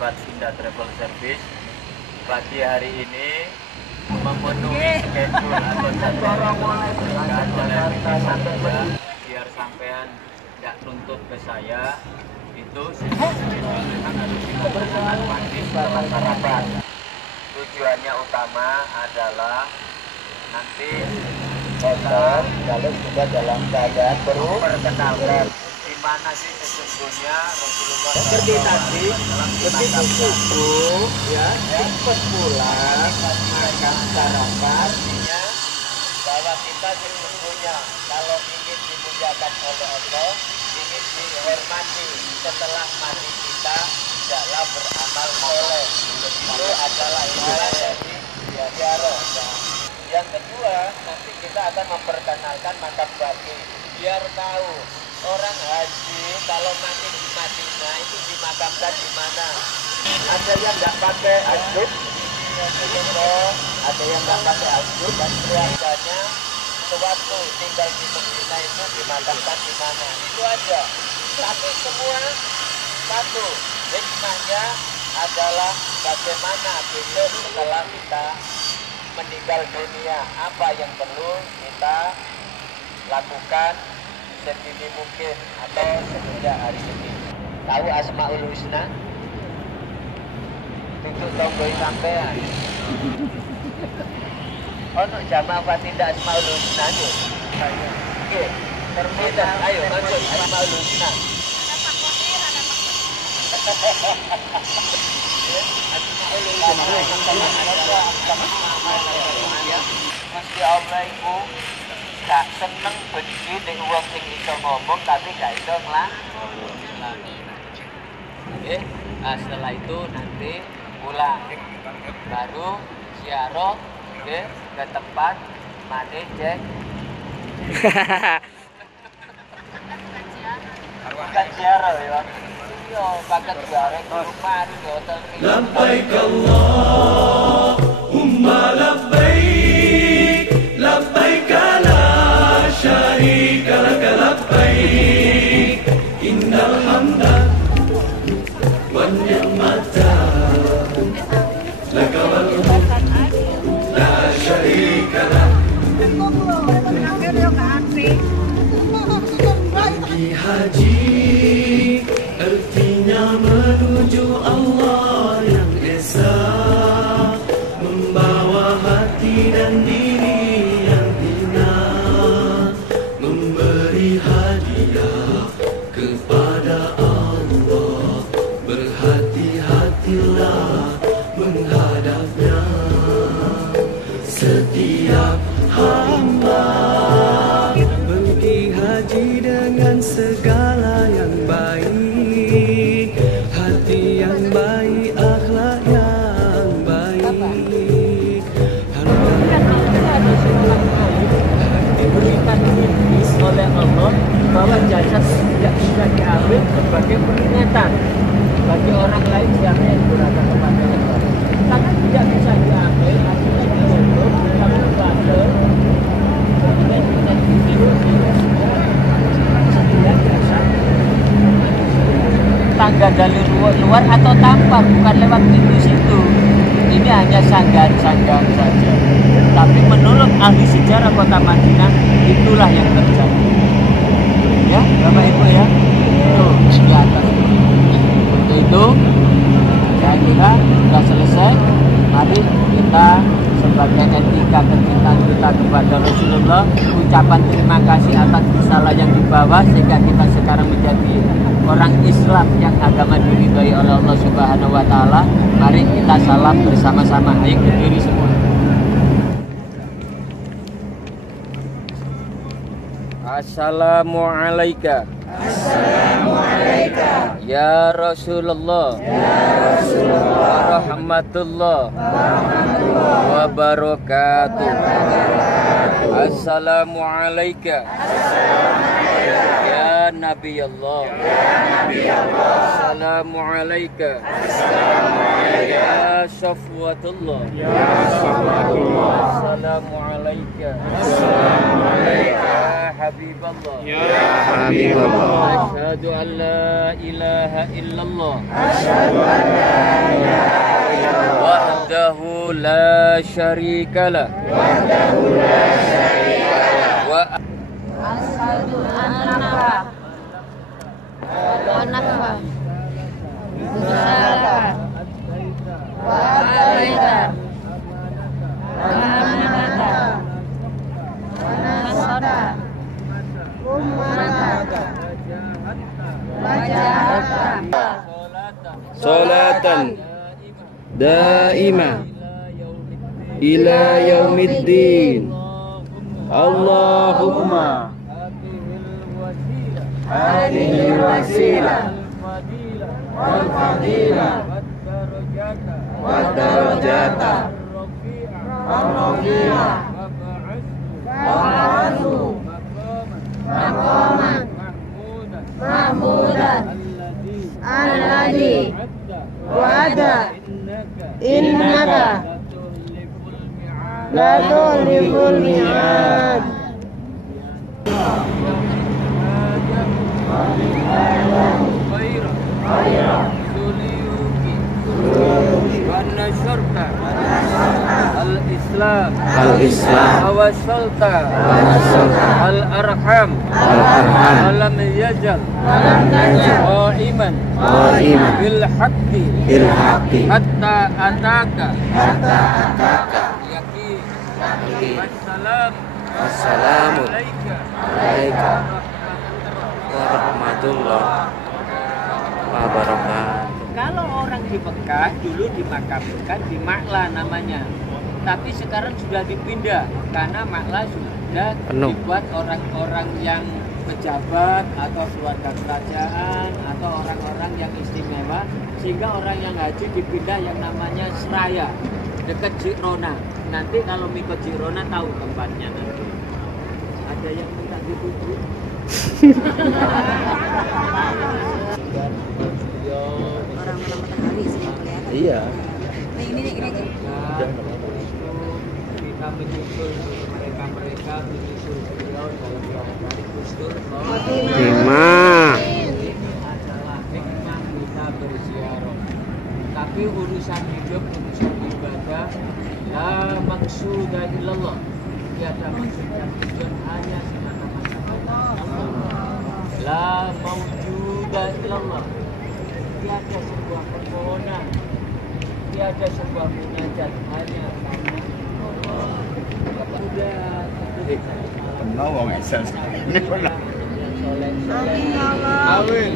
sahabat Indah Travel Service, pagi hari ini memenuhi schedule atau jadwal yang diberikan oleh saya, biar sampean tidak nuntut ke saya. Itu memang harus dilaksanakan pagi setelah sarapan. Tujuannya utama adalah nanti kita kalau sudah dalam keadaan perkenalan di mana sih sesungguhnya Rasulullah seperti tadi lebih subuh ya cepat pulang makan sarapan bahwa kita sesungguhnya kalau ingin dimuliakan oleh Allah, ingin dihormati setelah mati kita, tidaklah beramal soleh. Itu adalah istilah dari ziarah. Yang kedua, nanti kita akan memperkenalkan makam baki, biar tahu orang haji kalau mati di Madinah itu dimakamkan di mana. Ada yang nggak pakai ajub, ada yang nggak pakai ajub, dan keluarganya sewaktu tinggal di Madinah itu dimakamkan di mana. Itu aja. Tapi semua satu, hikmahnya adalah bagaimana besok setelah kita meninggal dunia, apa yang perlu kita lakukan sedini mungkin atau sejak hari ini. Tahu Asmaul Husna? Tutup tombol sampean. Ono jamaah fatinda Asmaul Husna itu. Oke, termita. Ayo lanjut Asmaul Husna. Mesti Allah iku gak seneng benci ning wong sing iso ngomong tapi gak iso nglakoni. Nggih, setelah itu nanti pulang. Baru ziarah nggih ke tempat mane cek. Bukan ziarah ya. Yo, pakai ziarah ke rumah di hotel. Labbaik Allahumma labbaik, labbaik la syarika lak labbaik, innal hamda wan ni'mata lak wal mulk la syarika lak. Pergi haji artinya menuju Allah yang esa, membawa hati dan diri yang hina, memberi hadiah kepada Allah. Berhati-hatilah menghadapnya. Setiap hamba pergi haji dengan segala yang baik, hati yang baik, akhlak yang baik. diberikan oleh Allah bahwa jasad tidak bisa diambil sebagai peringatan bagi orang lain siapa yang berada kepadanya, karena tidak bisa diambil hasilnya diundur dalam fase tangga dari luar atau tampar, bukan lewat pintu situ. Ini hanya sanggahan-sanggahan saja. Tapi menurut ahli sejarah kota Madinah, itulah yang terjadi. Ya, Bapak Ibu ya. Itu di atas. Untuk itu, saya kira sudah selesai. Mari kita sebagai etika kecintaan kita kepada Rasulullah, ucapan terima kasih atas risalah yang dibawa sehingga kita sekarang menjadi orang Islam yang agama diridhoi oleh Allah Subhanahu wa taala. Mari kita salam bersama-sama. Ayo berdiri semua. Assalamualaikum. Assalamualaikum Ya Rasulullah. ya Rasulullah Warahmatullah wabarakatuh. Assalamualaikum ya Nabi Allah. Assalamualaikum ya Safwatullah. Assalamualaikum ya Habiballah. Ya Habiballah. Asyhadu an la ilaha illallah. Wahdahu la syarikalah. Wa Asyhadu annaka wa nafa Musalaka wa ataita wa amanata wa nasara ummata wa jahata Salatan daimah ila yaumiddin. Allahumma hadhihi wasilah wal fadilah wad darajata ar-rafi'ah wa'afu maqaman mahmudan alladhi wa'ada innaka la tuliful mi'ad. Al-Islam al-Islam Awasalta al-Sultan Al-Arham al-Arham Alam yajal Qa'iman qa'iman Bil haqqi bil haqqi Hatta ataka hatta ataka Yaqin Wassalam wassalamu Alaika alaika warahmatullahi wabarakatuh. Kalau orang di Mekah dulu dimakamkan di Ma'la namanya. Tapi sekarang sudah dipindah karena Ma'la sudah Penuh. dibuat orang-orang yang pejabat atau keluarga kerajaan atau orang-orang yang istimewa, sehingga orang yang haji dipindah yang namanya Seraya dekat Jirona. Nanti kalau mikot Jirona tahu tempatnya nanti. Ada yang minta ditutup. Orang-orang matahari sih yang kelihatan. Iya. Ini. Kita menyusul mereka menyusul beliau dalam barangkali kustur. Hikmah. Ini adalah hikmah kita berziarah. Tapi urusan hidup, urusan ibadah, la maqsuda illallah. Tiada maksud dan tujuan hanya semata-mata Allah. La mawjuda illallah. Tiada sebuah permohonan, tiada sebuah munajat, hanya karena Allah. Sudah Kenal Aisyah ini pernah. Amin ya Allah. Amin.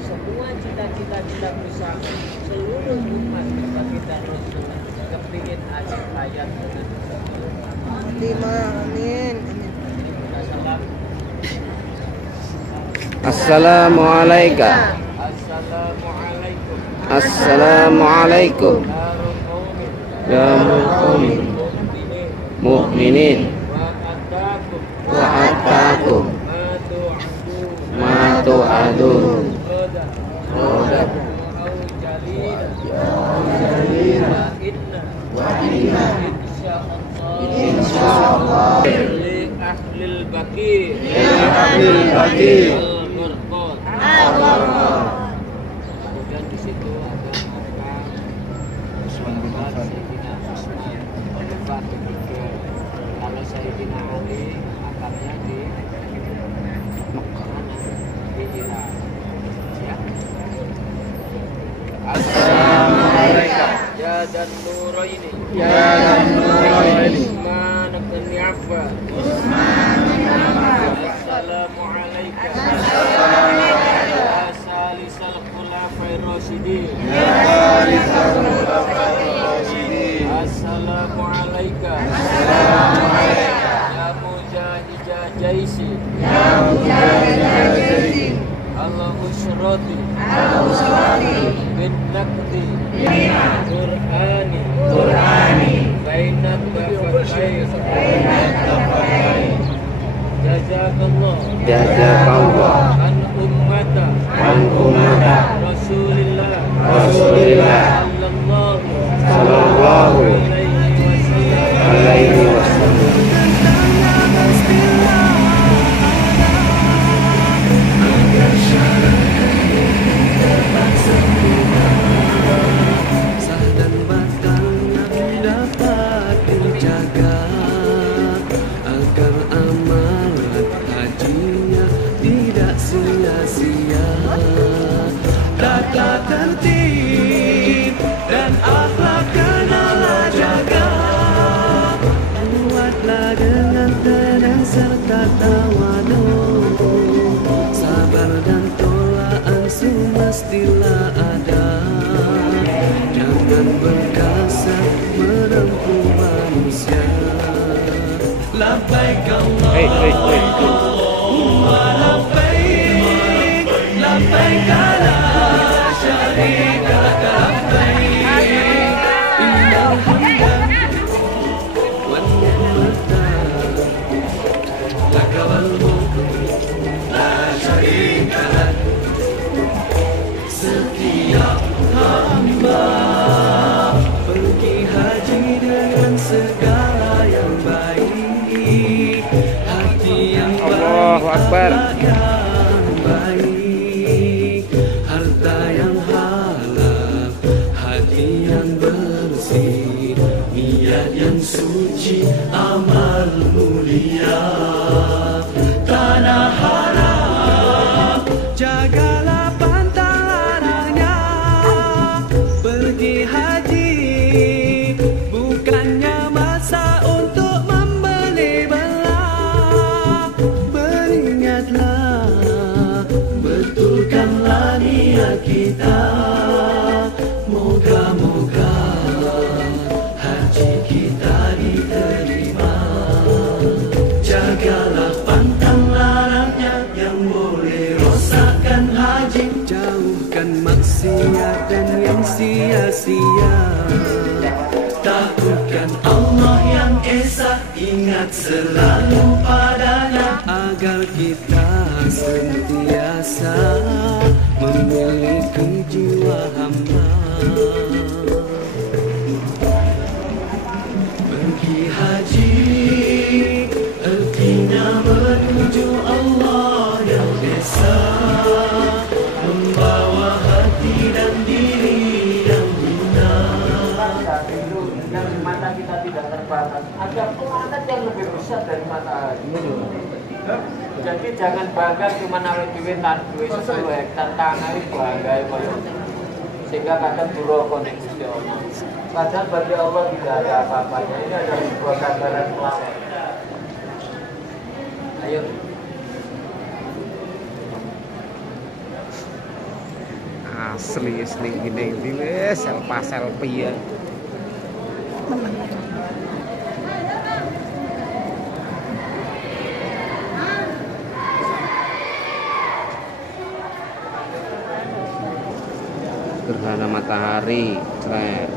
Semua cita-cita kita bersama, seluruh umat kita Rasul kepingin akhir hayat dengan Amin. Salam. Assalamualaikum. Assalamualaikum. Assalamualaikum. Darul qaumin Ya qaumin mu'minin wa atakum wa atakum ma tu'adun ma tu'adun Roda wa inna insyaallah li ahlil baqi al-ghurqat. Kemudian di situ ada makam Sayyidina Utsman Khalifah ketiga. Kalau Sayyidina Ali makamnya di mana? Di Irak. Ya. Assalamualaikum. Ya dan Nuraini. Ya dan Nuraini. Utsman bin Affan. Assalamualaikum. Ya salisal khulafair rasyidin. Assalamualaikum. Ya mujahidja jaisi. Allah usrati. Bin nakti. Qur'ani. Bainat bafatain. Jazakallah. Jazakallah An ummata. an ummata Rasulillah. Rasulillah Sallallahu sallallahu alaihi wasallam. alaihi wasallam. لبيك لا شريك لك لبيك إن الحمد والنعمة لك والملك لا شريك لك setiap hamba pergi haji dengan segala yang baik, hati yang Allahu Akbar. yang baik, harta yang halal, hati yang bersih, niat yang suci, amal mulia, tanah haram, jagalah pantang larangnya. Pergi haji bukannya masa untuk membeli belah. Beringatlah, betulkanlah niat kita. Moga-moga haji kita diterima. Jagalah pantang larangnya yang boleh rosakkan haji. Jauhkan maksiat dan yang sia-sia. Takutkan Allah yang esa, ingat selalu padanya, agar kita sentiasa memiliki jiwa hamba. Pergi haji artinya menuju Allah yang esa, membawa hati dan diri yang hina. Dan mata kita tidak terbatas, ada planet yang lebih besar dari matahari. Jadi jangan bangga cuma awet dhewe tan duwe 10 hektar tanah iki bangga koyo. Sehingga kadang duraka nek Gusti Allah. Padahal bagi Allah tidak ada apa-apanya. Ini adalah sebuah gambaran planet. Ayo. Asli gini wis selfie ya. Gerhana matahari, keren.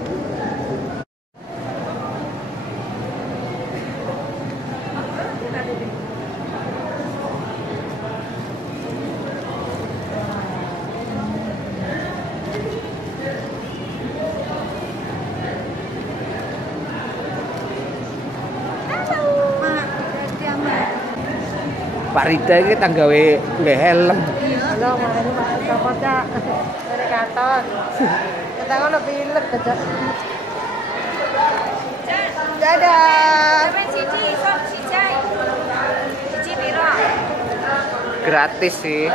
Pak Rida ini tanggawe nggak helm. Halo, ini masuk kapotnya dari kantor. Kita kan lebih ilek aja. Dadah. Gratis sih.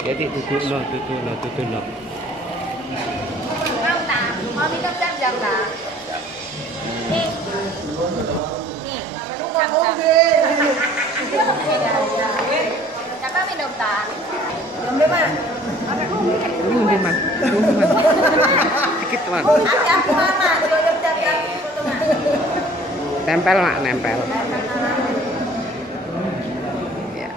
Jadi duduk no. Mau tak? Mau minum jam tak? Nih. Nih. Siapa minum tak? Minum mak. Ini man. Dikit man. Aku mama, minum jam. Nempel mak, nempel. Ya.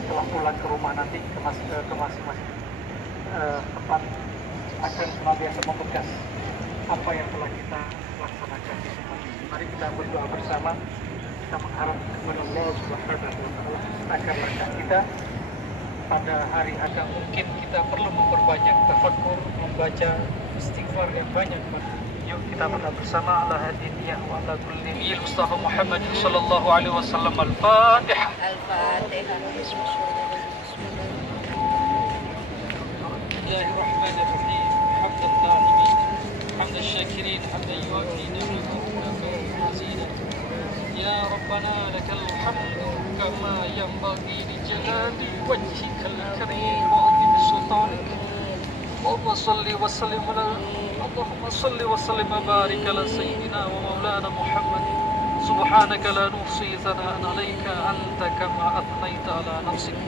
Setelah pulang ke rumah nanti ke masing-masing tempat akan senantiasa membekas apa yang telah kita laksanakan di sini. Mari kita berdoa bersama, kita mengharap kepada Allah Subhanahu wa Ta'ala agar langkah kita pada hari ada mungkin kita perlu memperbanyak tafakkur, membaca istighfar yang banyak. Yuk kita berdoa bersama ala hadiniyah wa ala kulli nabiyil Mustafa Muhammad sallallahu alaihi wasallam. Al-Fatihah. Al-Fatihah. الله الرحمن الرحيم حمد الناعمين حمد الشاكرين حمدا يوافي نعمه ومزيدا يا ربنا لك الحمد كما ينبغي لجلال وجهك الكريم وعظيم سلطانك اللهم صل وسلم وبارك على سيدنا ومولانا محمد سبحانك لا نحصي ثناء عليك أنت كما أثنيت على نفسك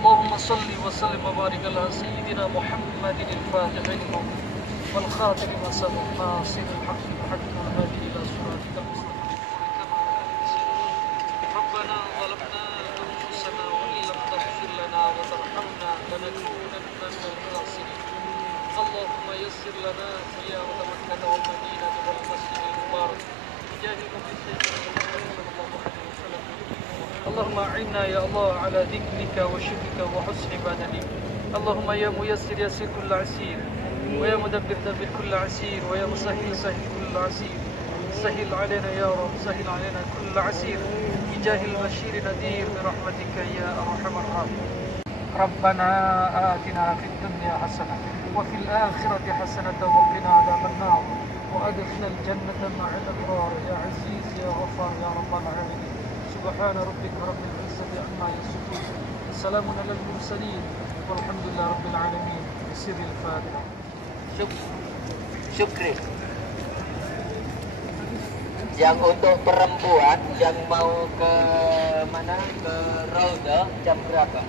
اللهم صل وسلم وبارك على سيدنا محمد الفاتح لما والخاتم لما سبق ناصر الحق بالحق والهادي الى صراطك المستقيم ربنا ظلمنا انفسنا وان لم تغفر لنا وترحمنا لنكونن من الخاسرين اللهم يسر لنا زيارة مكة والمدينة والمسجد المبارك بجاه النبي سيدنا محمد صلى الله عليه وسلم اللهم أعنا يا الله على ذكرك وشكرك وحسن عبادتك اللهم يا ميسر يسر كل عسير ويا مدبر دبر كل عسير ويا مسهل سهل كل عسير سهل علينا يا رب سهل علينا كل عسير بجاه البشير نذير برحمتك يا أرحم الراحمين ربنا آتنا في الدنيا حسنة وفي الآخرة حسنة وقنا عذاب النار وأدخلنا الجنة مع الأبرار يا عزيز يا غفار يا رب العالمين سبحان ربك رب العزة عما يصفون سلام على المرسلين والحمد لله رب العالمين بسر الفاتحة. Syukri. Yang untuk perempuan yang mau ke mana, ke Raudhah, jam berapa?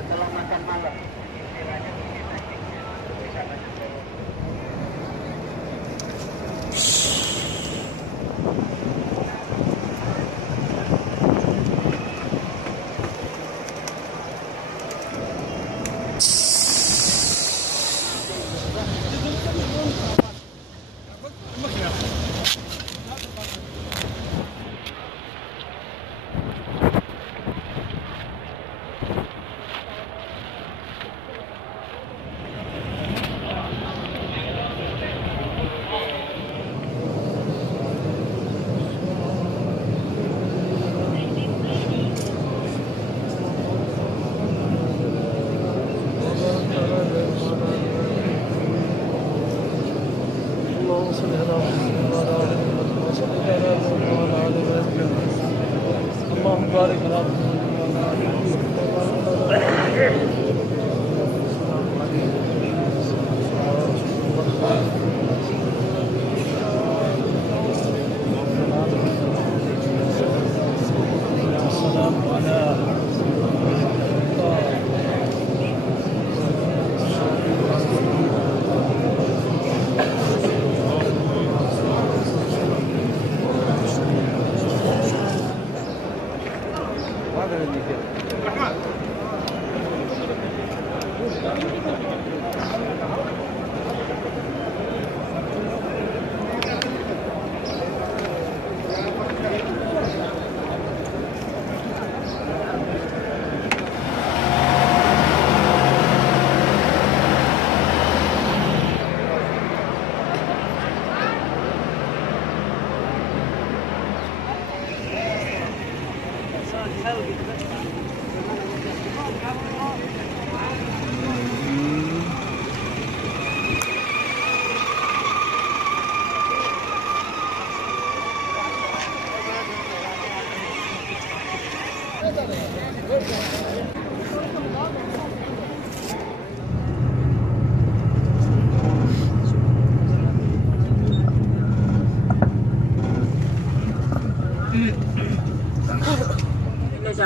Setelah makan malam. اللهم بارك لنا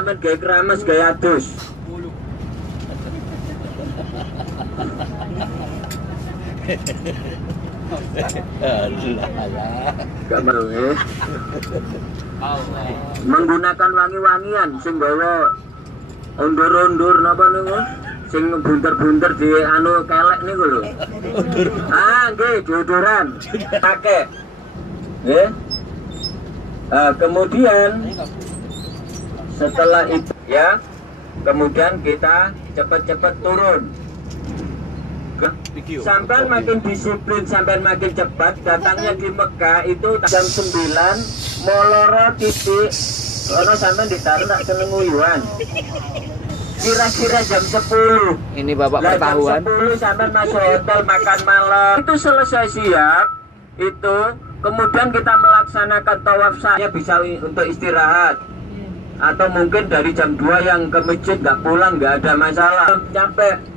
sampean gawe keramas gawe adus. Menggunakan wangi-wangian sing gawa undur-undur napa niku? Sing bunter-bunter di anu kelek niku lho. Nggih, deodoran. Pakai. Nggih. Kemudian setelah itu ya, kemudian kita cepat-cepat turun. Sampai makin disiplin, sampai makin cepat. Datangnya di Mekah itu jam 9 moloro titik. Ono sampai ditaruh tak seneng nguyuan. Kira-kira jam 10. Ini bapak pertahuan. Jam 10 sampai masuk hotel makan malam. Itu selesai siap. Itu kemudian kita melaksanakan tawaf saya bisa untuk istirahat. Atau mungkin dari jam 2 yang ke masjid nggak pulang nggak ada masalah. Capek.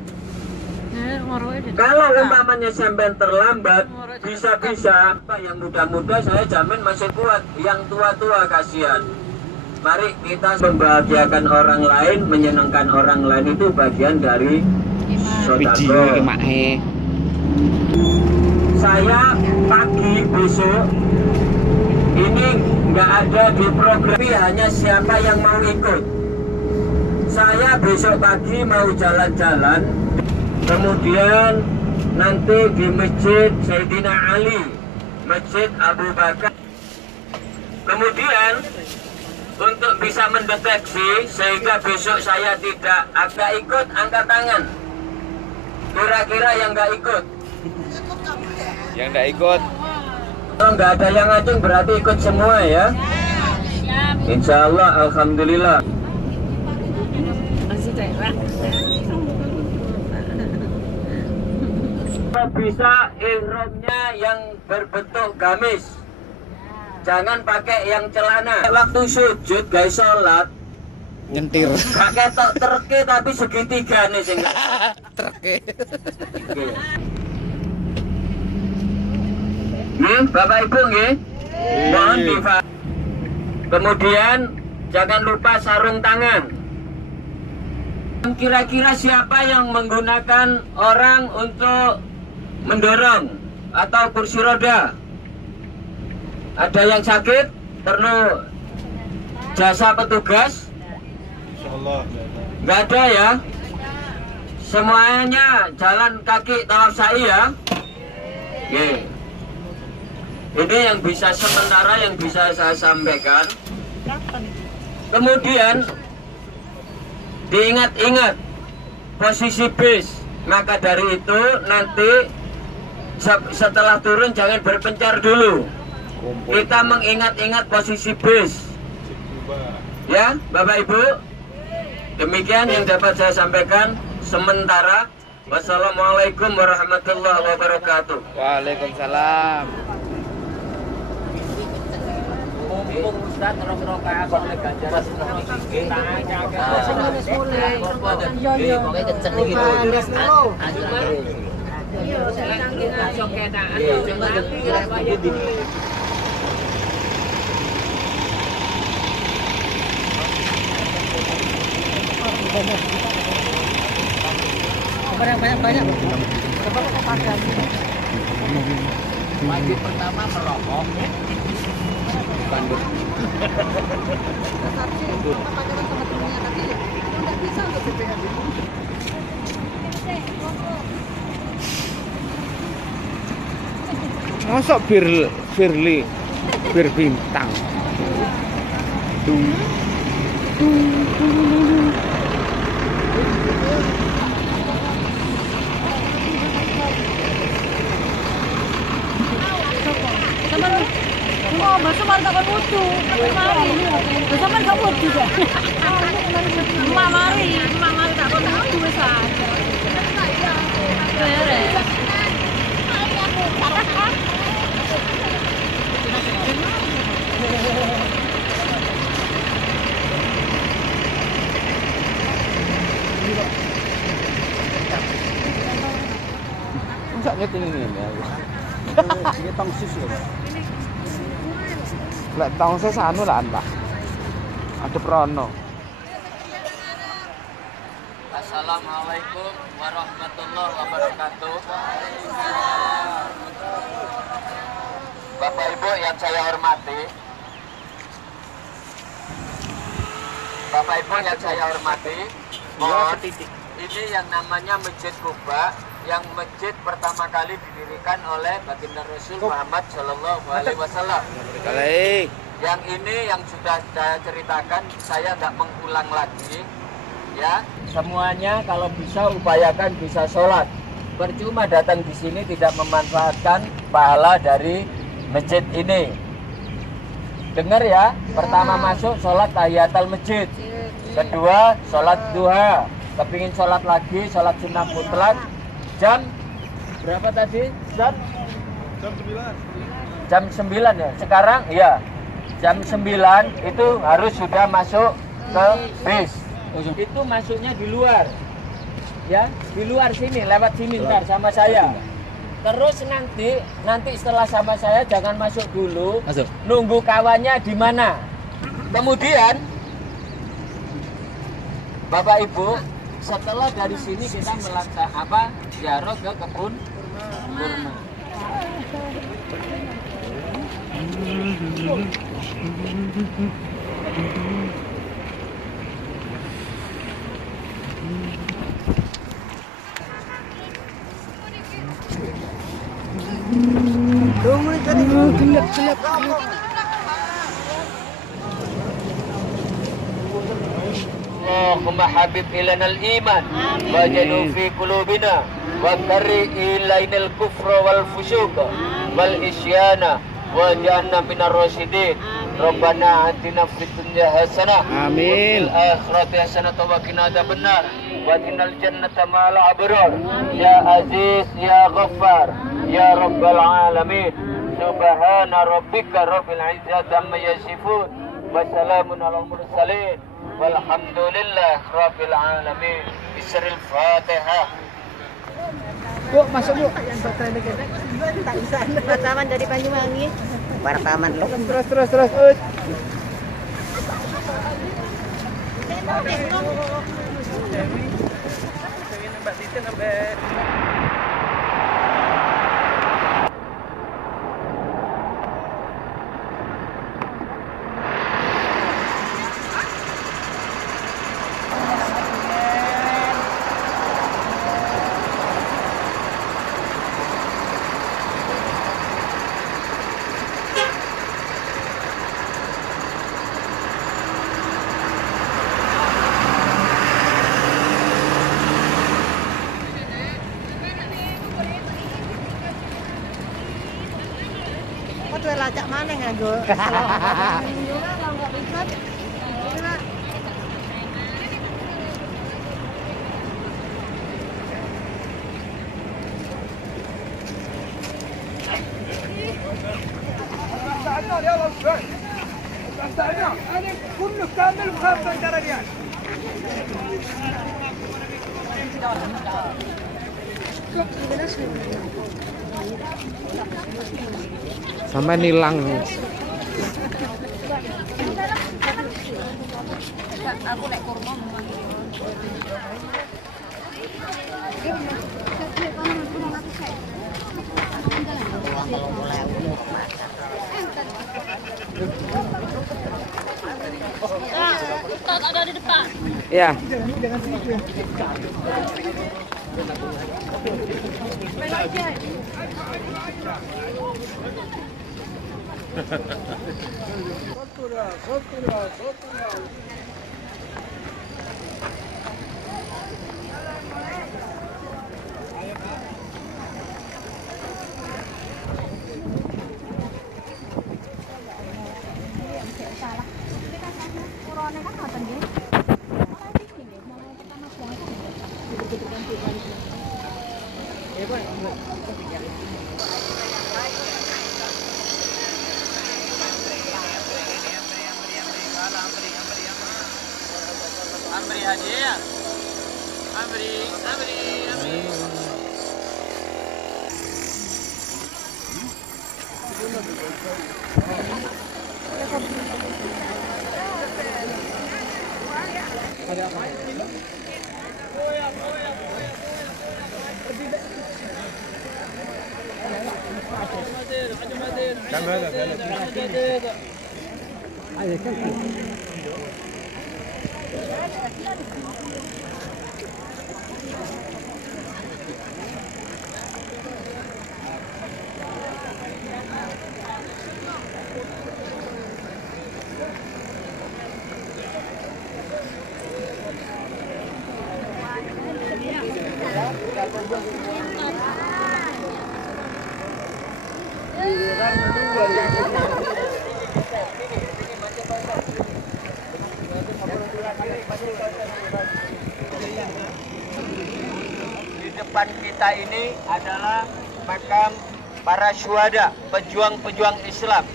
Kalau umpamanya sampai terlambat, bisa-bisa yang muda-muda saya jamin masih kuat, yang tua-tua kasihan. Mari kita membahagiakan orang lain, menyenangkan orang lain itu bagian dari sedekah. Saya pagi besok ini nggak ada di program, hanya siapa yang mau ikut. Saya besok pagi mau jalan-jalan. Kemudian nanti di Masjid Sayyidina Ali, Masjid Abu Bakar. Kemudian untuk bisa mendeteksi sehingga besok saya tidak agak ikut, angkat tangan. Kira-kira yang nggak ikut. Yang nggak ikut. Kalau nggak ada yang ngacung berarti ikut semua ya. Insya Allah, alhamdulillah. Bisa ihramnya yang berbentuk gamis, jangan pakai yang celana. Waktu sujud guys sholat Nyentir. pakai tok terke tapi segitiga nih sing Terke. Bapak Ibu nggih, mohon difahami. Kemudian jangan lupa sarung tangan. Kira-kira siapa yang menggunakan orang untuk mendorong atau kursi roda? Ada yang sakit perlu jasa petugas? Nggak ada ya? Semuanya jalan kaki tawaf sa'i ya? Oke. Ini yang bisa sementara yang bisa saya sampaikan. Kemudian diingat-ingat posisi bis. Maka dari itu nanti setelah turun jangan berpencar dulu. Kita mengingat-ingat posisi bis. Ya, Bapak Ibu. Demikian yang dapat saya sampaikan sementara. Wassalamualaikum warahmatullahi wabarakatuh. Waalaikumsalam. Mumpung Ustaz rok-rokan oleh ganjaran kita banyak. Wajib pertama merokok. Masuk Firly, bir bintang. Masa mari tak wudhu, mari. Sampeyan gak wudhu ya. Mak mari tak wudhu wis ada. Beres. Masa nyeting ini ya. Ini tong susu. Lek tong saya sanu lah Pak. Ada prono. Assalamualaikum warahmatullahi wabarakatuh. Bapak Ibu yang saya hormati, mohon, ini yang namanya Masjid Quba, yang masjid pertama kali didirikan oleh baginda Rasul Muhammad Shallallahu Alaihi Wasallam. Yang ini yang sudah saya ceritakan, saya nggak mengulang lagi. Ya, semuanya kalau bisa upayakan bisa sholat. Percuma datang di sini tidak memanfaatkan pahala dari masjid ini. Dengar ya, pertama masuk sholat tahiyatul masjid, kedua sholat duha, kepingin sholat lagi, sholat sunnah mutlak. Jam berapa tadi? Jam 9 ya. Sekarang ya jam 9 itu harus sudah masuk ke bis. Itu masuknya di luar, ya di luar sini, lewat sini ntar sama saya. Terus nanti setelah sama saya jangan masuk dulu, nunggu kawannya di mana. Kemudian Bapak Ibu, setelah dari sini kita melaksanakan ziarah ke kebun kurma. Allahumma habib ilana al-iman wajadu fi qulubina wa karri ilainal kufra wal fusuqa wal isyana waj'alna minar rasyidin. Rabbana atina fid dunya hasanah Amin. wa fil akhirati hasanah wa qina adzabannar wa qinal jannata ma'al abrar. Ya Aziz ya Ghaffar ya Rabbal alamin. Subhana rabbika rabbil izzati amma yasifun wa salamun alal mursalin walhamdulillah rabbil alamin. Bismil Fatihah. Yuk masuk yuk. Wartawan dari Banyuwangi. Wartawan lo. Terus. Kok lacak mana nganggo? Sampai nilang. Aku nek kurma Ustaz ada di depan. Ya. Amri aja ya. Amri. Ada apa? Di depan kita ini adalah makam para syuhada, pejuang-pejuang Islam.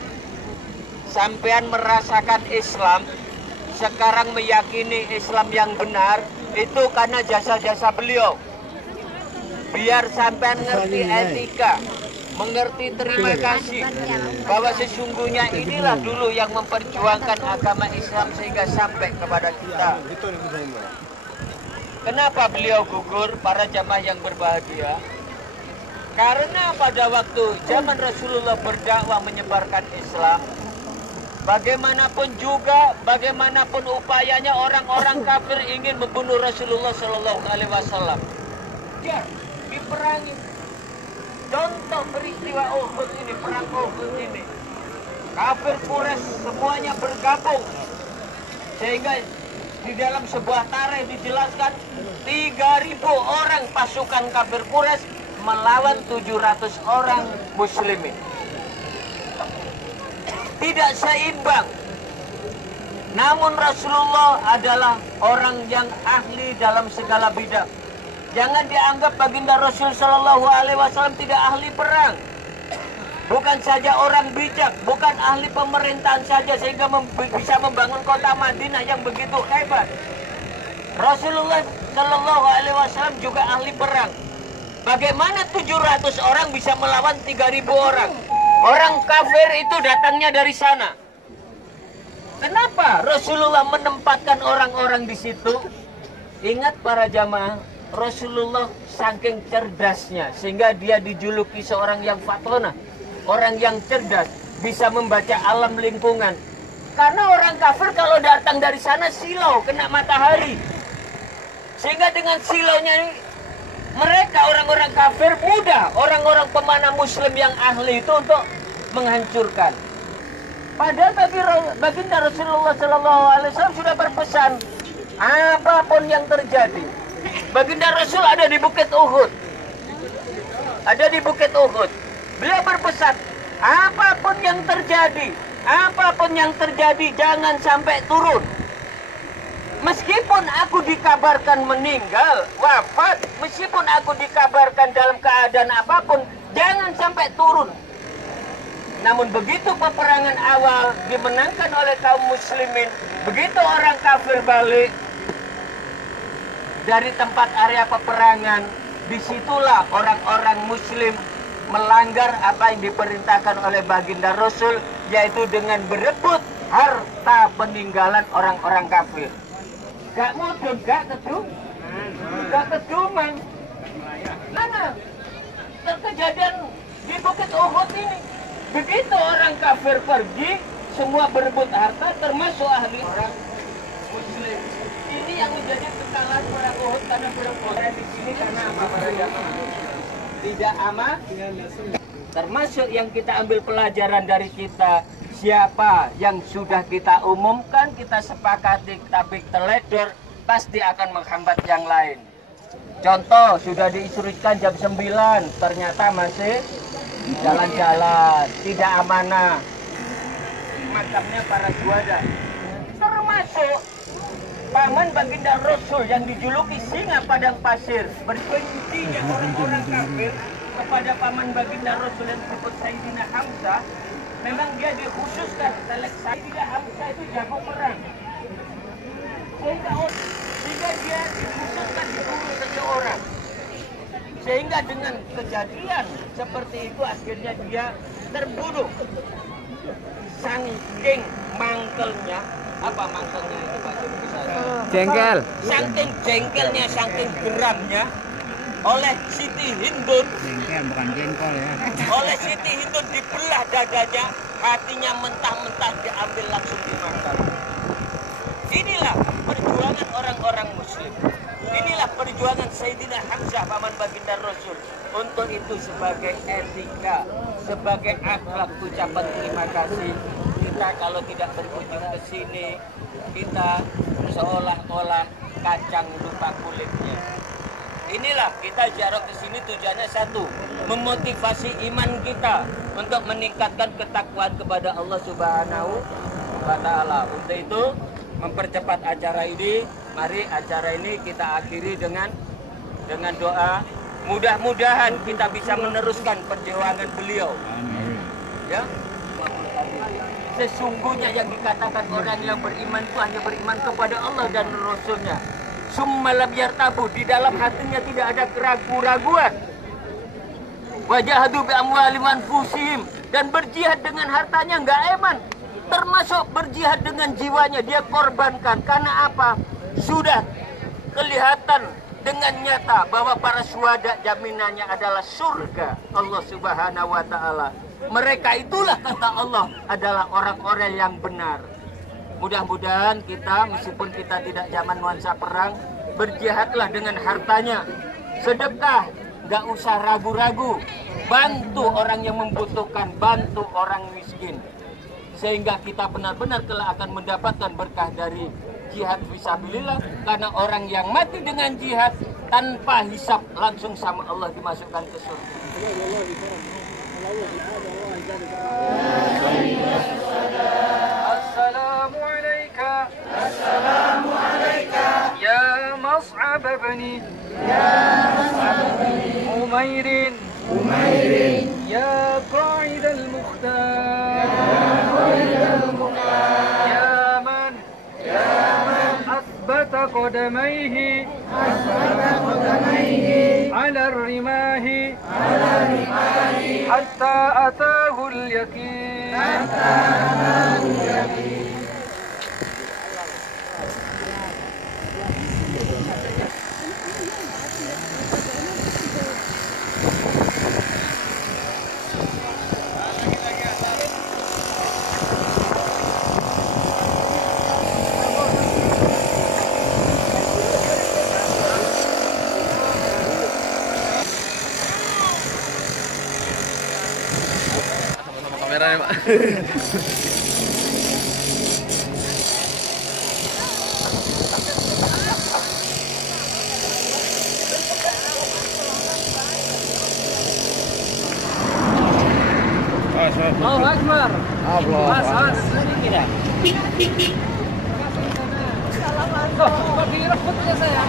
Sampean merasakan Islam, sekarang meyakini Islam yang benar, itu karena jasa-jasa beliau. Biar sampean ngerti etika, mengerti terima kasih, bahwa sesungguhnya inilah dulu yang memperjuangkan agama Islam sehingga sampai kepada kita. Kenapa beliau gugur, para jamaah yang berbahagia? Karena pada waktu zaman Rasulullah berdakwah menyebarkan Islam, bagaimanapun juga, bagaimanapun upayanya orang-orang kafir ingin membunuh Rasulullah Shallallahu Alaihi Wasallam, ya diperangi. Contoh peristiwa Uhud ini, perang Uhud ini, kafir Quraisy semuanya bergabung sehingga di dalam sebuah tarikh dijelaskan 3.000 orang pasukan kafir Quraisy melawan 700 orang muslimin. Tidak seimbang. Namun Rasulullah adalah orang yang ahli dalam segala bidang. Jangan dianggap baginda Rasul Shallallahu Alaihi Wasallam tidak ahli perang. Bukan saja orang bijak, bukan ahli pemerintahan saja sehingga bisa membangun kota Madinah yang begitu hebat. Rasulullah Shallallahu Alaihi Wasallam juga ahli perang. Bagaimana 700 orang bisa melawan 3.000 orang? Orang kafir itu datangnya dari sana. Kenapa Rasulullah menempatkan orang-orang di situ? Ingat para jamaah, Rasulullah saking cerdasnya sehingga dia dijuluki seorang yang fatona, orang yang cerdas, bisa membaca alam lingkungan. Karena orang kafir kalau datang dari sana silau, kena matahari. Sehingga dengan silaunya ini, mereka orang-orang kafir mudah, orang-orang pemanah muslim yang ahli itu untuk menghancurkan. Padahal baginda Rasulullah SAW sudah berpesan, apapun yang terjadi. Baginda Rasul ada di Bukit Uhud. Ada di Bukit Uhud. Beliau berpesan, apapun yang terjadi, jangan sampai turun. Meskipun aku dikabarkan meninggal, wafat, meskipun aku dikabarkan dalam keadaan apapun, jangan sampai turun. Namun begitu peperangan awal dimenangkan oleh kaum muslimin, begitu orang kafir balik dari tempat area peperangan, disitulah orang-orang muslim melanggar apa yang diperintahkan oleh baginda Rasul, yaitu dengan berebut harta peninggalan orang-orang kafir. Gak mudun, gak keduman. Mana kejadian di Bukit Uhud ini? Begitu orang kafir pergi, semua berebut harta, termasuk ahli orang muslim. Ini yang menjadi kekalahan perang Uhud karena berebut. Di sini karena apa para jamaah? Tidak aman. Termasuk yang kita ambil pelajaran dari kita, siapa yang sudah kita umumkan, kita sepakati, tapi teledor, pasti akan menghambat yang lain. Contoh, sudah diinstruksikan jam 9, ternyata masih jalan-jalan, tidak amanah. Makamnya para syuhada. Termasuk paman baginda Rasul yang dijuluki singa padang pasir. Berbencinya orang-orang kafir kepada paman baginda Rasul yang disebut Sayyidina Hamzah. Memang dia dikhususkan, Sayyidina Hamzah itu jago perang. Sehingga dia dikhususkan dibunuh seseorang. Sehingga dengan kejadian seperti itu akhirnya dia terbunuh. Saking mangkelnya, apa mangkelnya itu Pak? Jengkel. Saking jengkelnya, saking geramnya, oleh Siti Hindun, bukan jengkol ya. oleh Siti Hindun dibelah dadanya, hatinya mentah-mentah diambil langsung dimakan. Inilah perjuangan orang-orang muslim. Inilah perjuangan Sayyidina Hamzah, paman baginda Rasul. Untuk itu sebagai etika, sebagai akhlak ucapan terima kasih, kita kalau tidak berkunjung ke sini, kita seolah-olah kacang lupa kulitnya. Inilah kita ziarah ke sini tujuannya satu, memotivasi iman kita untuk meningkatkan ketakwaan kepada Allah Subhanahu wa Ta'ala. Untuk itu mempercepat acara ini, mari acara ini kita akhiri dengan doa. Mudah-mudahan kita bisa meneruskan perjuangan beliau. Ya. Sesungguhnya yang dikatakan orang yang beriman itu hanya beriman kepada Allah dan Rasul-Nya. Summa lam yartabu, di dalam hatinya tidak ada keraguan-raguan. Wajahadu bi amwalim anfusihim, dan berjihad dengan hartanya enggak eman. Termasuk berjihad dengan jiwanya, dia korbankan. Karena apa? Sudah kelihatan dengan nyata bahwa para syuhada jaminannya adalah surga Allah Subhanahu wa Ta'ala. Mereka itulah, kata Allah, adalah orang-orang yang benar. Mudah-mudahan kita, meskipun kita tidak zaman nuansa perang, berjihadlah dengan hartanya. Sedekah, nggak usah ragu-ragu. Bantu orang yang membutuhkan, bantu orang miskin. Sehingga kita benar-benar kelak akan mendapatkan berkah dari jihad fisabilillah. Karena orang yang mati dengan jihad tanpa hisab langsung sama Allah dimasukkan ke surga. Assalamu alayka ya Mus'ab bani Umairin ya Qa'id al-Mukhtar ya man athbata qadamayhi ala ar-rimahi hatta atahu al-yaqin. Kameranya, Pak. Allahu Akbar. Allah. Kok direbut ya saya?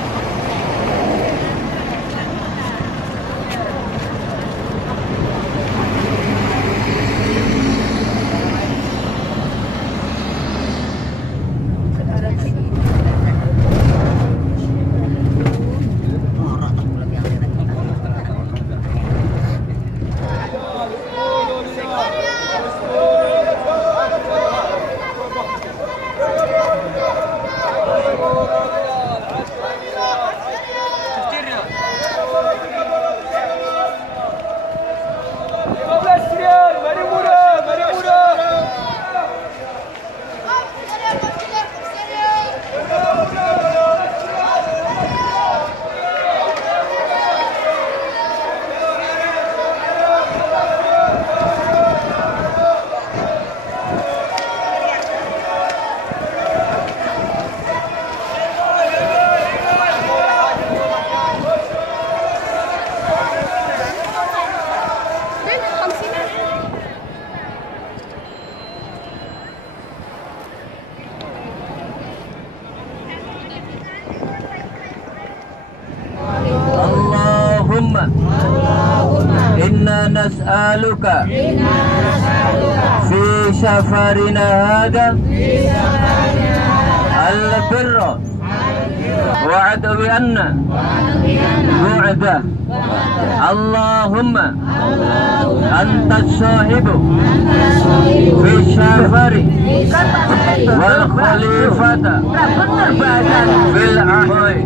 Inna nas'aluka fi safarina hada al-birra wa'adwi anna bu'da. Allahumma anta sahibu fi safari wal khalifata fil ahli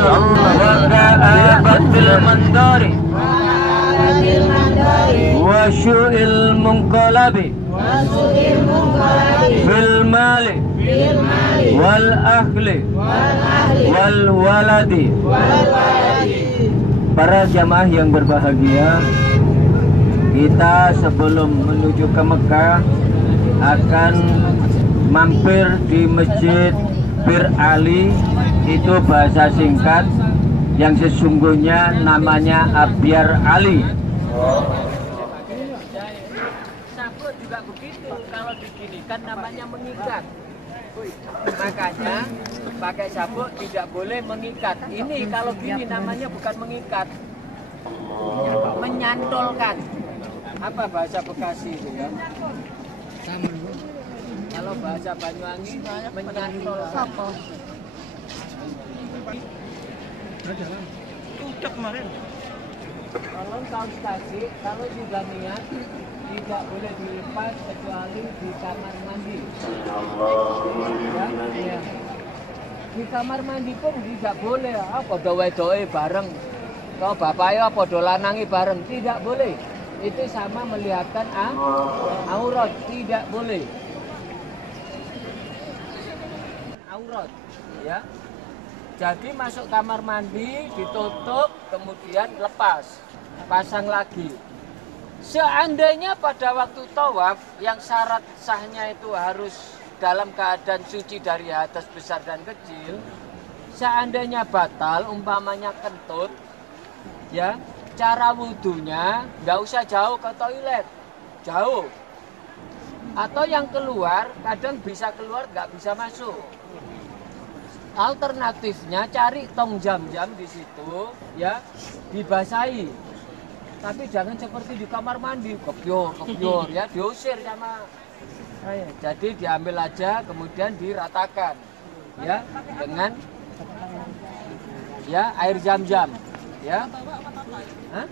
wa ka'abat afatil mandari wa syu'il munqalabi fil mali wal ahli wal waladi. Para jamaah yang berbahagia, kita sebelum menuju ke Mekah akan mampir di Masjid Bir Ali. Itu bahasa singkat yang sesungguhnya namanya Abyar Ali. Sabuk juga begitu, kalau diginikan namanya mengikat. Makanya pakai sabuk tidak boleh mengikat. Ini kalau gini namanya bukan mengikat, menyantolkan. Apa bahasa Bekasi itu ya? Kalau bahasa Banyuwangi menyantolkan. Udah kemarin. Tolong kaos kaki kalau sudah niat tidak boleh dilepas kecuali di kamar mandi. Ya? Di kamar mandi pun tidak boleh. Podo wedoke bareng. Kalau bapaknya podo lanangi bareng, tidak boleh. Itu sama melihatkan aurat, tidak boleh. Aurat, ya. Jadi masuk kamar mandi, ditutup, kemudian lepas, pasang lagi. Seandainya pada waktu tawaf yang syarat sahnya itu harus dalam keadaan suci dari hadas besar dan kecil, seandainya batal, umpamanya kentut, ya, cara wudhunya nggak usah jauh ke toilet, jauh. Atau yang keluar, kadang bisa keluar, nggak bisa masuk. Alternatifnya cari tong jam-jam di situ, ya, dibasahi. Tapi jangan seperti di kamar mandi, kepior, ya, diusir sama saya. Jadi diambil aja, kemudian diratakan, ya, dengan ya air jam-jam, ya. Hah?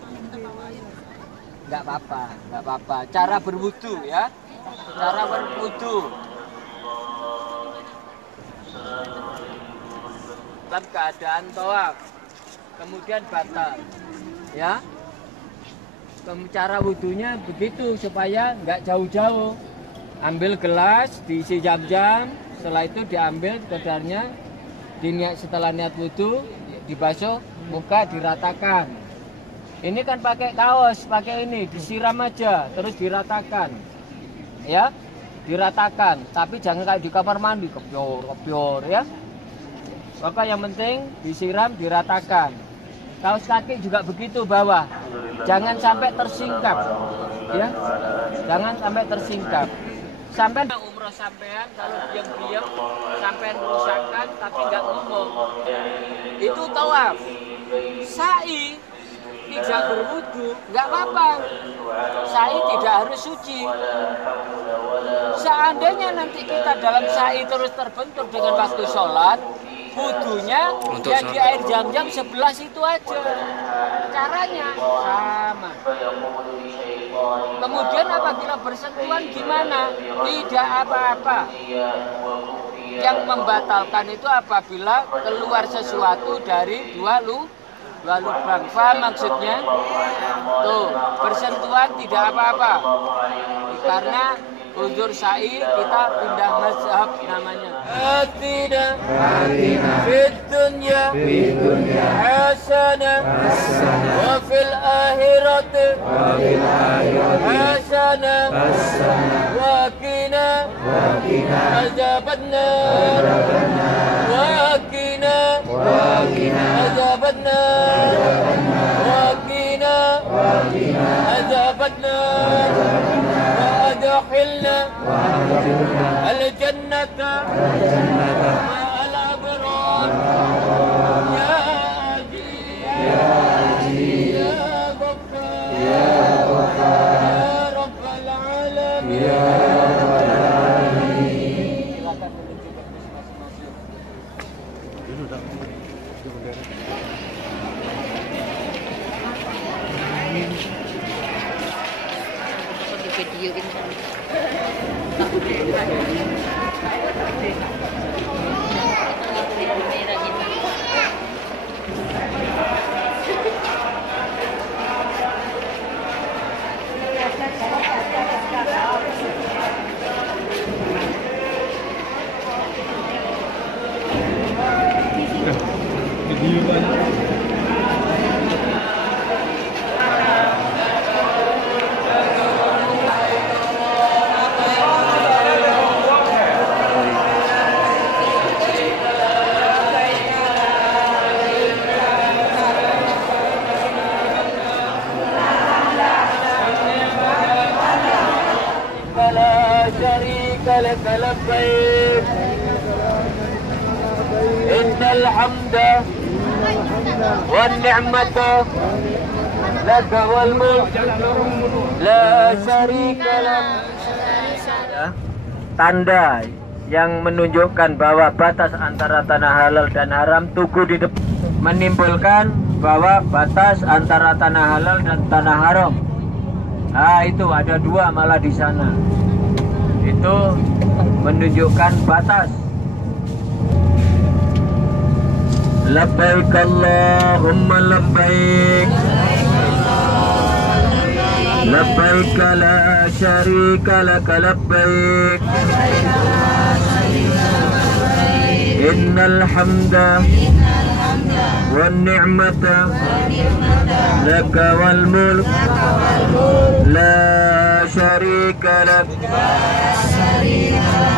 Nggak apa-apa. Cara berwudu, ya, cara berwudu. Dalam keadaan tawaf, kemudian batal, ya. Cara wudhunya begitu supaya nggak jauh-jauh. Ambil gelas, diisi jam-jam, setelah itu diambil kadarnya, setelah niat wudhu, dibasuh muka, diratakan. Ini kan pakai kaos, pakai ini, disiram aja, terus diratakan, ya, diratakan. Tapi jangan kayak di kamar mandi, kepior, ya. Maka yang penting disiram, diratakan. Kaos kaki juga begitu bawah. Jangan sampai tersingkap, ya. Jangan sampai tersingkap. Sampai umroh sampean kalau diam-diam sampean merusakkan tapi nggak ngomong. Itu tawaf. Sa'i tidak berwudu, nggak apa-apa. Sa'i tidak harus suci. Seandainya nanti kita dalam sa'i terus terbentur dengan waktu sholat, wudunya ya di air jam-jam 11 itu aja. Caranya sama. Kemudian apabila bersentuhan gimana? Tidak apa-apa. Yang membatalkan itu apabila keluar sesuatu dari dua lubang. Paham maksudnya? Tuh, bersentuhan tidak apa-apa. Karena uzur sa'i kita pindah mazhab namanya. Atina fid dunya hasanah wa fil akhirati hasanah wa qina azabannar wa qina azabannar wa qina azabannar وأدخلنا الجنة مع الأبرار يا عزيز يا غفار يا رب العالمين. Video ini. لك لبيك إن الحمد والنعمة لك والملك لا شريك لك. Tanda yang menunjukkan bahwa batas antara tanah halal dan haram tugu di depan, menimbulkan bahwa batas antara tanah halal dan tanah haram. Ah, itu ada dua malah di sana. Itu menunjukkan batas. Labbaik Allahumma labbaik, labbaik la syarika lak labbaik, innal hamda wan ni'mata laka wal mulk la syarika lak.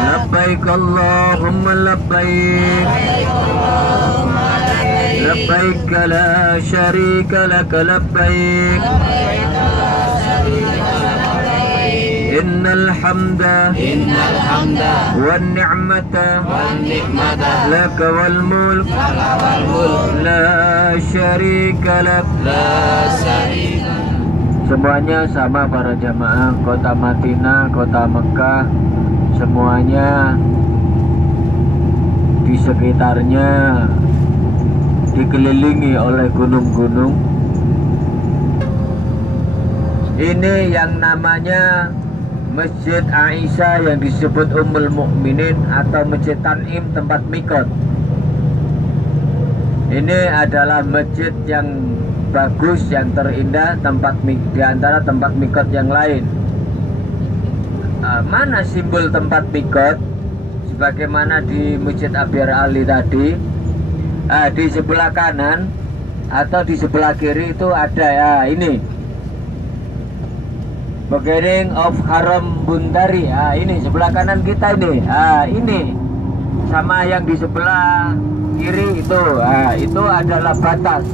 Labbaik Allahumma labbaik, labbaik la syarika lak labbaik, innal hamda wan ni'mata laka wal mulk la syarika lak. Semuanya sama para jamaah, kota Madinah, kota Mekah, semuanya di sekitarnya dikelilingi oleh gunung-gunung. Ini yang namanya Masjid Aisyah yang disebut Ummul Mukminin atau Masjid Tanim, tempat mikot. Ini adalah masjid yang bagus, yang terindah, tempat di antara tempat mikot yang lain. Mana simbol tempat mikot? Sebagaimana di Masjid Abyar Ali tadi, di sebelah kanan atau di sebelah kiri itu ada ya ini, Beginning of Haram Bundari. Ini sebelah kanan kita ini. Ini sama yang di sebelah kiri itu adalah batas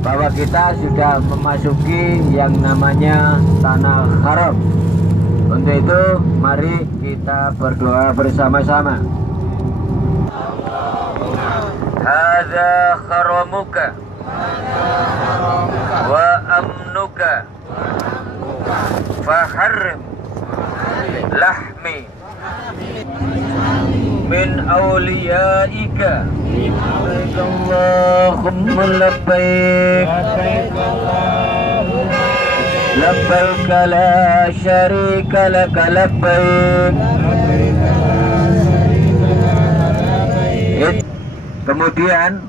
bahwa kita sudah memasuki yang namanya tanah haram. Untuk itu mari kita berdoa bersama-sama. Hadza haramuka wa amnuka faharrim lahmi min awliyaika. Allahumma labbaik, labbaik la syarika lak labbaik. Kemudian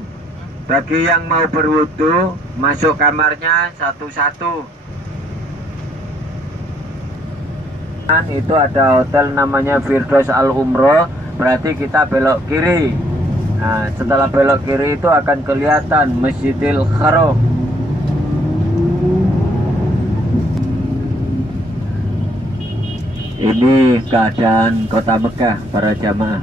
bagi yang mau berwudu masuk kamarnya satu-satu. Itu ada hotel namanya Firdaus Al Umroh, berarti kita belok kiri. Nah, setelah belok kiri itu akan kelihatan Masjidil Haram. Ini keadaan kota Mekah para jamaah.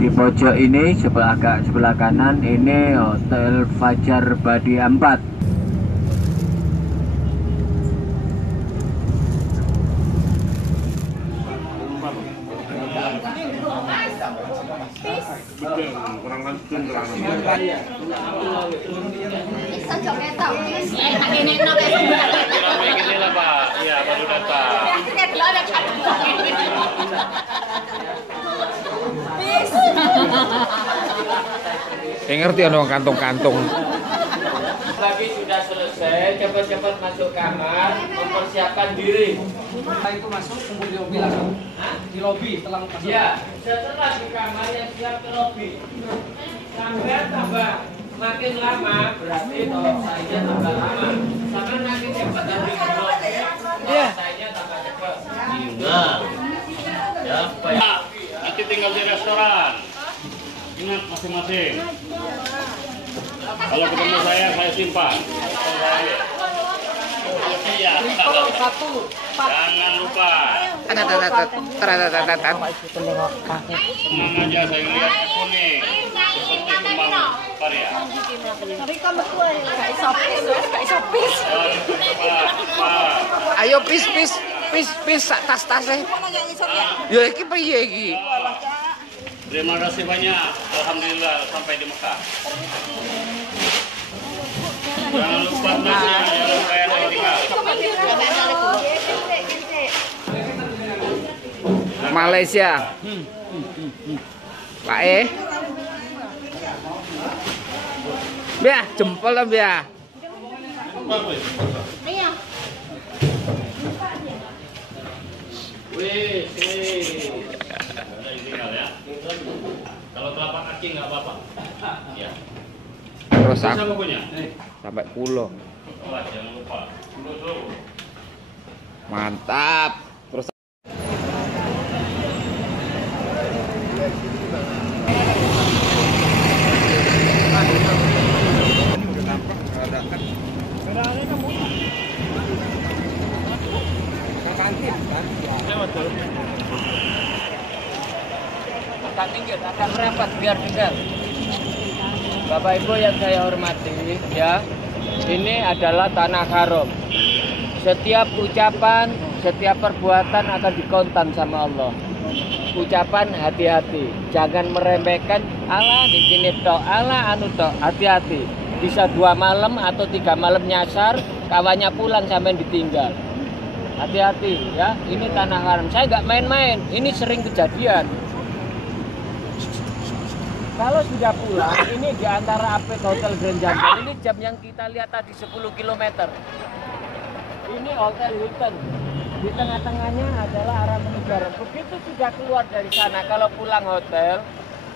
Di pojok ini sebelah kanan ini Hotel Fajar Badi Ampat. Ngerti ono kantong-kantong. Bagi sudah selesai, cepat-cepat masuk kamar, mempersiapkan diri. Itu masuk, tunggu di lobi langsung. Di lobi setelah masuk. Ya, setelah di kamar yang siap ke lobi. Sampai tambah makin lama, berarti sainnya tambah lama. Sama makin cepat dari lobi, sainnya tambah cepat. Enggak. Siapa ya? Nanti tinggal di restoran. Ingat masing-masing. Kalau ketemu saya simpan. Iya. Jangan lupa. Tenang aja, saya lihat kuning. Seperti kembang paria. Tapi kamu tuh gak iso pis. Ayo pis tas-tasnya. Ya iki piye iki? Terima kasih banyak. Alhamdulillah sampai di Mekah. Jangan lupa nasi, jangan lupa yang tinggal. Malaysia. Pak Biar jempol lah biar. Wih, tinggal ya. Kalau telapak kaki nggak apa-apa. Ya. Terus Bisa bukunya? sampai pulau. Wah, jangan lupa. Dulu. Mantap. Terus akan minggir, akan merapat biar tinggal. Bapak Ibu yang saya hormati, ya, ini adalah tanah haram. Setiap ucapan, setiap perbuatan akan dikontan sama Allah. Ucapan hati-hati, jangan meremehkan Allah di sini tok, Allah anu tok, hati-hati. Bisa 2 malam atau 3 malam nyasar, kawannya pulang sampai ditinggal. Hati-hati ya, ini tanah haram. Saya nggak main-main, ini sering kejadian. Kalau sudah pulang, ini di antara AP Hotel Grand Jambon, ini jam yang kita lihat tadi 10 km. Ini Hotel Hilton. Di tengah-tengahnya adalah arah menuju Haram. Begitu sudah keluar dari sana, kalau pulang hotel,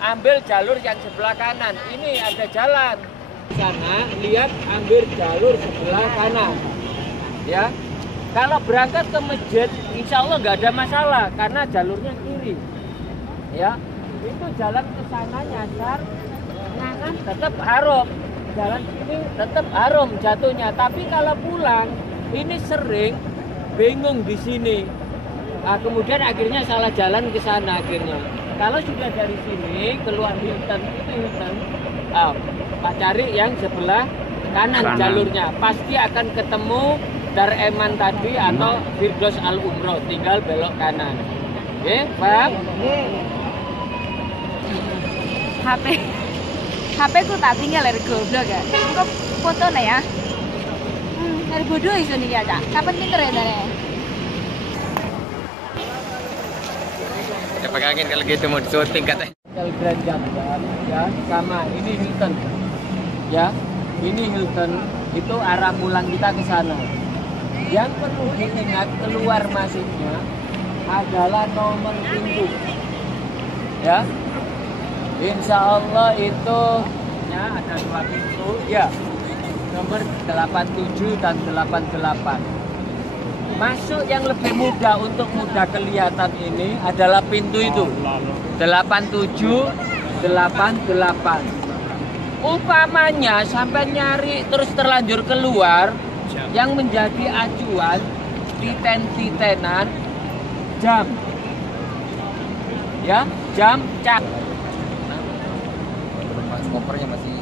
ambil jalur yang sebelah kanan. Ini ada jalan. Di sana, lihat ambil jalur sebelah kanan. Ya. Kalau berangkat ke masjid, insya Allah nggak ada masalah karena jalurnya kiri. Ya. Itu jalan ke sana nyasar, kanan tetap haram. Jalan sini tetap haram jatuhnya. Tapi kalau pulang, ini sering bingung di sini. Nah, kemudian akhirnya salah jalan ke sana akhirnya. Kalau sudah dari sini keluar Hilton, itu Hilton. Pak cari yang sebelah kanan jalurnya. Pasti akan ketemu Dar Eman tadi atau Firdaus Al Umroh. Tinggal belok kanan. Oke, paham? HP ku tak tinggal dari goblok ya. Kok foto nih ya? Dari bodoh iso nih aja. Kapan pinter ya dari? Ya pakai angin kalau gitu mau syuting katanya. Hotel Grand Jambon ya, sama ini Hilton. Ya, ini Hilton itu arah pulang kita ke sana. Yang perlu diingat keluar masuknya adalah nomor pintu. Ya. Insya Allah itu ya ada 2 pintu ya, nomor 87 dan 88. Masuk yang lebih mudah untuk mudah kelihatan ini adalah pintu itu 87, 88. Umpamanya sampai nyari terus terlanjur keluar, yang menjadi acuan titen-titenan jam, ya jam cak. kopernya masih